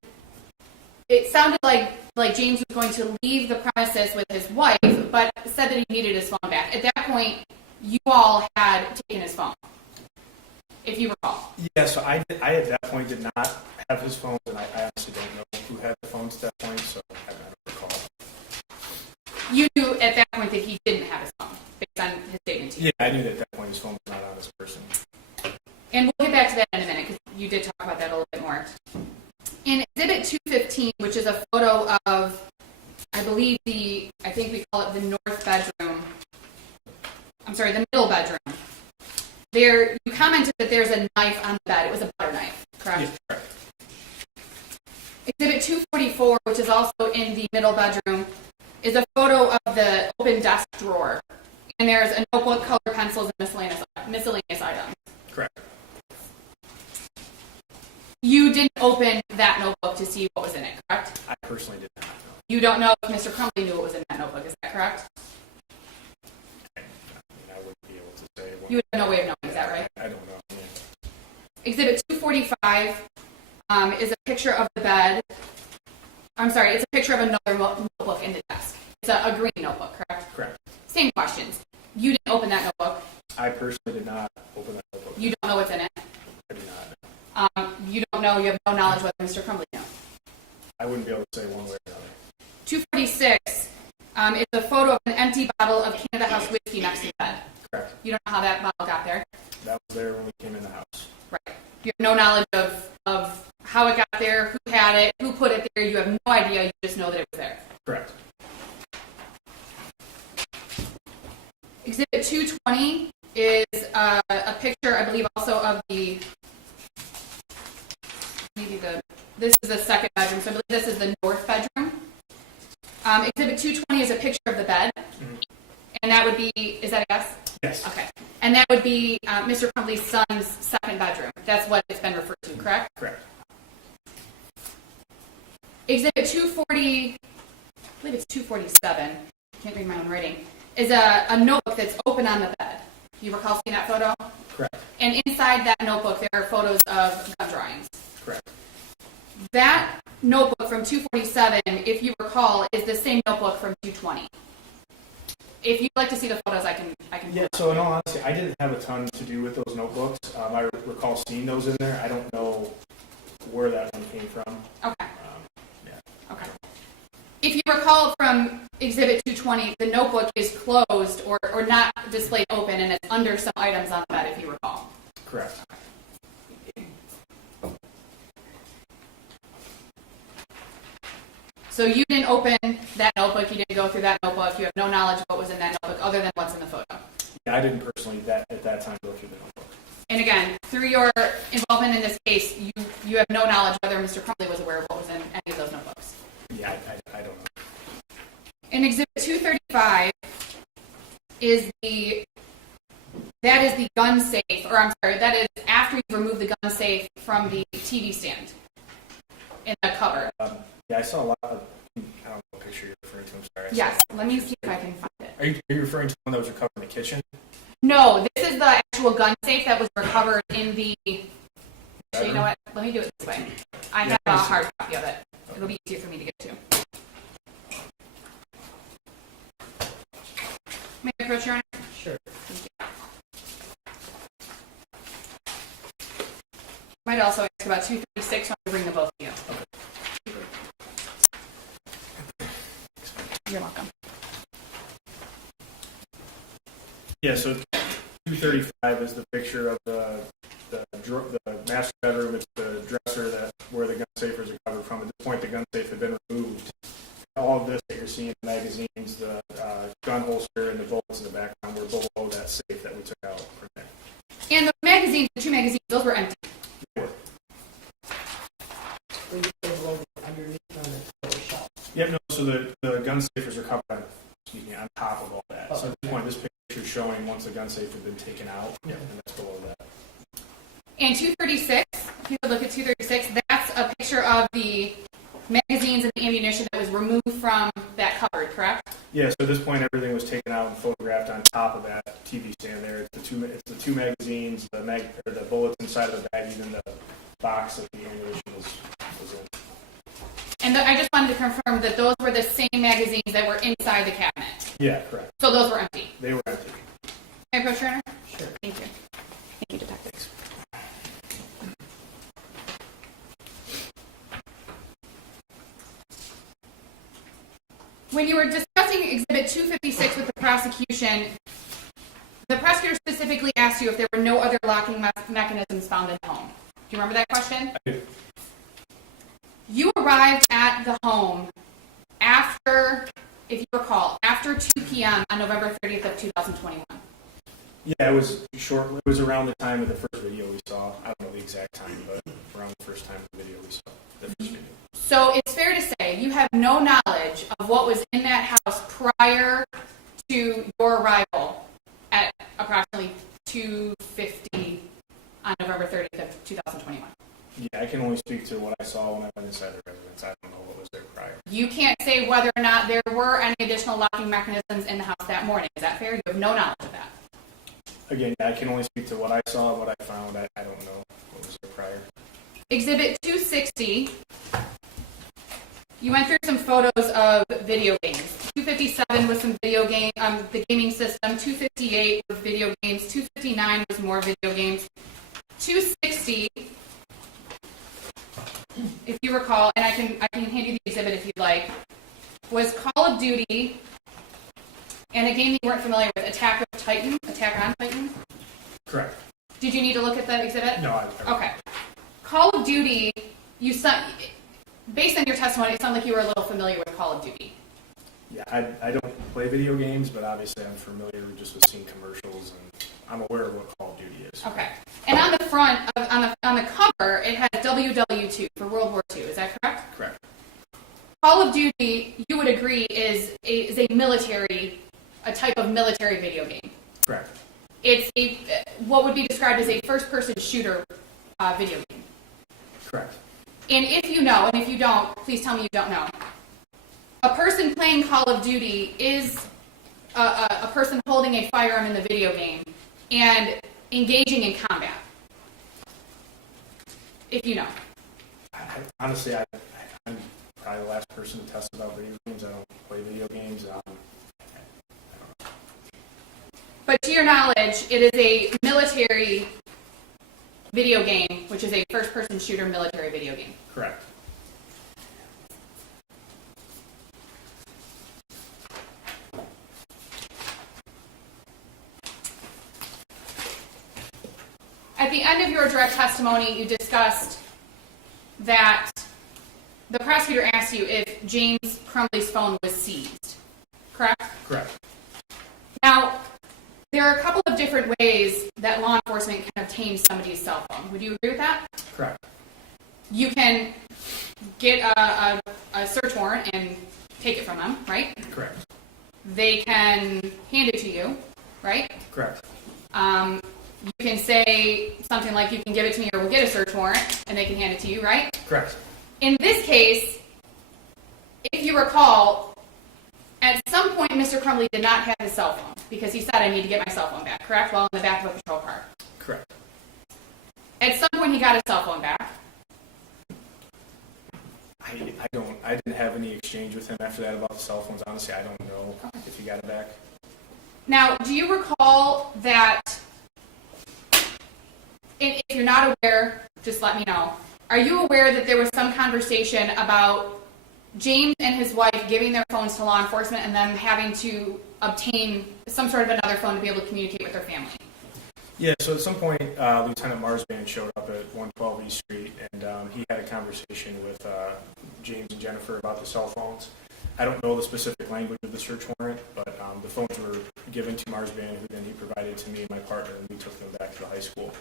it sounded like James was going to leave the premises with his wife, but said that he needed his phone back. At that point, you all had taken his phone, if you recall. Yeah, so I at that point did not have his phone, and I honestly don't know who had the phones at that point, so I don't recall. You knew at that point that he didn't have his phone, based on his statement to you. Yeah, I knew that at that point his phone was not on this person. And we'll get back to that in a minute, because you did talk about that a little bit more. In Exhibit 215, which is a photo of, I believe I think we call it the north bedroom. I'm sorry, the middle bedroom. There, you commented that there's a knife on the bed. It was a butter knife, correct? Yes, correct. Exhibit 244, which is also in the middle bedroom, is a photo of the open desk drawer. And there's a notebook, color pencils, and miscellaneous items. Correct. You didn't open that notebook to see what was in it, correct? I personally did not know. You don't know if Mr. Crumbley knew what was in that notebook, is that correct? I wouldn't be able to say. You have no way of knowing, is that right? I don't know. Yeah. Exhibit 245 is a picture of the bed. I'm sorry, it's a picture of another notebook in the desk. It's a green notebook, correct? Correct. Same questions. You didn't open that notebook. I personally did not open that notebook. You don't know what's in it. I do not know. You don't know, you have no knowledge whether Mr. Crumbley knew. I wouldn't be able to say one way or another. 246 is a photo of an empty bottle of Canada House whiskey next to the bed. Correct. You don't know how that bottle got there. That was there when we came in the house. Right. You have no knowledge of how it got there, who had it, who put it there. You have no idea. You just know that it was there. Correct. Exhibit 220 is a picture, I believe, also of this is the second bedroom, so I believe this is the north bedroom. Exhibit 220 is a picture of the bed, and that would be, is that a guess? Yes. Okay. And that would be Mr. Crumbley's son's second bedroom. That's what it's been referred to, correct? Correct. Exhibit 240, I believe it's 247, can't read my own writing, is a notebook that's open on the bed. You recall seeing that photo? Correct. And inside that notebook, there are photos of gun drawings. Correct. That notebook from 247, if you recall, is the same notebook from 220. If you'd like to see the photos, I can. Yeah, so in all honesty, I didn't have a ton to do with those notebooks. I recall seeing those in there. I don't know where that one came from. Okay. Yeah. Okay. If you recall from Exhibit 220, the notebook is closed or not displayed open, and it's under some items on the bed, if you recall. Correct. So you didn't open that notebook, you didn't go through that notebook, you have no knowledge of what was in that notebook other than what's in the photo. Yeah, I didn't personally at that time go through the notebook. And again, through your involvement in this case, you have no knowledge whether Mr. Crumbley was aware of what was in any of those notebooks. Yeah, I don't know. In Exhibit 235 that is the gun safe, or I'm sorry, that is after you remove the gun safe from the TV stand in the cupboard. Yeah, I saw a lot of, I don't know what picture you're referring to, I'm sorry. Yes, let me see if I can find it. Are you referring to one that was recovered in the kitchen? No, this is the actual gun safe that was recovered in the... Actually, you know what? Let me do it this way. I have a hard copy of it. It'll be easier for me to get to. May I approach your honor? Sure. Might also ask about 236 when I bring the both of you. You're welcome. Yeah, so 235 is the picture of the master bedroom. It's the dresser where the gun safe was recovered from. At this point, the gun safe had been removed. All of this that you're seeing in the magazines, the gun holster and the bullets in the background were below that safe that we took out from there. And the magazines, the two magazines, those were empty. Were you below underneath on the shelf? Yep, no, so the gun safe was recovered on top of all that. So at this point, this picture is showing once the gun safe had been taken out, and that's below that. And 236, if you look at 236, that's a picture of the magazines and ammunition that was removed from that cupboard, correct? Yeah, so at this point, everything was taken out and photographed on top of that TV stand there. It's the two magazines, the bullets inside of the bag, even the box that the ammunition was in. And I just wanted to confirm that those were the same magazines that were inside the cabinet. Yeah, correct. So those were empty. They were empty. Can I approach your honor? Sure. Thank you. Thank you, detectives. When you were discussing Exhibit 256 with the prosecution specifically asked you if there were no other locking mechanisms found in the home. Do you remember that question? I do. You arrived at the home after, if you recall, after 2 p.m. on November 30th of 2021. Yeah, it was short. It was around the time of the first video we saw. I don't know the exact time, but around the first time of the video we saw. The first video. So it's fair to say you have no knowledge of what was in that house prior to your arrival at approximately 2:50 on November 30th of 2021. Yeah, I can only speak to what I saw when I went inside the residence. I don't know what was there prior. You can't say whether or not there were any additional locking mechanisms in the house that morning. Is that fair? You have no knowledge of that. Again, I can only speak to what I saw, what I found. I don't know what was there prior. Exhibit 260, you went through some photos of video games. 257 was some video game, the gaming system. 258 was video games. 259 was more video games. 260, if you recall, and I can hand you the exhibit if you'd like, was Call of Duty and a game that you weren't familiar with, Attack on Titan. Correct. Did you need to look at the exhibit? No, Okay. Call of Duty, based on your testimony, it sounded like you were a little familiar with Call of Duty. Yeah, I don't play video games, but obviously I'm familiar just with seeing commercials, and I'm aware of what Call of Duty is. Okay. And on the front, on the cover, it has WW2 for World War II. Is that correct? Correct. Call of Duty, you would agree, is a type of military video game. Correct. It's what would be described as a first-person shooter video game. Correct. And if you know, and if you don't, please tell me you don't know. A person playing Call of Duty is a person holding a firearm in the video game and engaging in combat. If you know. Honestly, I'm probably the last person to test about video games. I don't play video games. I don't know. But to your knowledge, it is a military video game, which is a first-person shooter military video game. Correct. At the end of your direct testimony, you discussed that the prosecutor asked you if James Crumbley's phone was seized, correct? Correct. Now, there are a couple of different ways that law enforcement can obtain somebody's cell phone. Would you agree with that? Correct. You can get a search warrant and take it from them, right? Correct. They can hand it to you, right? Correct. You can say something like, you can give it to me or we'll get a search warrant, and they can hand it to you, right? Correct. In this case, if you recall, at some point Mr. Crumbley did not have his cell phone because he said, I need to get my cell phone back, correct? While in the back of a patrol car. Correct. At some point he got his cell phone back. I didn't have any exchange with him after that about the cell phones. Honestly, I don't know if he got it back. Now, do you recall that, and if you're not aware, just let me know, are you aware that there was some conversation about James and his wife giving their phones to law enforcement and them having to obtain some sort of another phone to be able to communicate with their family? Yeah, so at some point, Lieutenant Marsban showed up at 112 East Street, and he had a conversation with James and Jennifer about the cell phones. I don't know the specific language of the search warrant, but the phones were given to Marsban, who then he provided to me and my partner, and we took them back to the high school.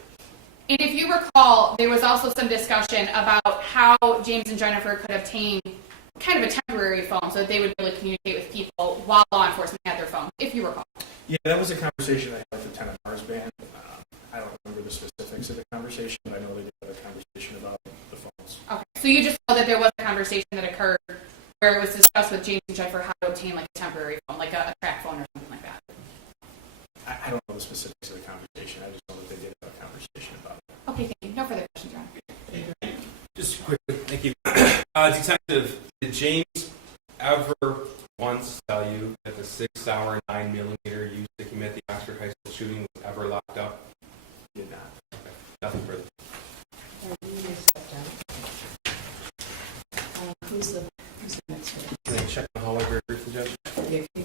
And if you recall, there was also some discussion about how James and Jennifer could obtain kind of a temporary phone so that they would be able to communicate with people while law enforcement had their phone, if you recall. Yeah, that was a conversation I had with Lieutenant Marsban. I don't remember the specifics of the conversation, but I know they did have a conversation about the phones. Okay. So you just know that there was a conversation that occurred where it was discussed with James and Jennifer how to obtain like a temporary phone, like a track phone or something like that. I don't know the specifics of the conversation. I just know that they did have a conversation about it. Okay, thank you. No further questions, Ron. Just quickly, thank you. Detective, did James ever once tell you that the 6-hour 9mm used to commit the Oxford High School shooting was ever locked up? He did not. Okay, nothing further. You may step down. Who's the next one? Can I check the hallway very briefly, Judge? Yeah, can you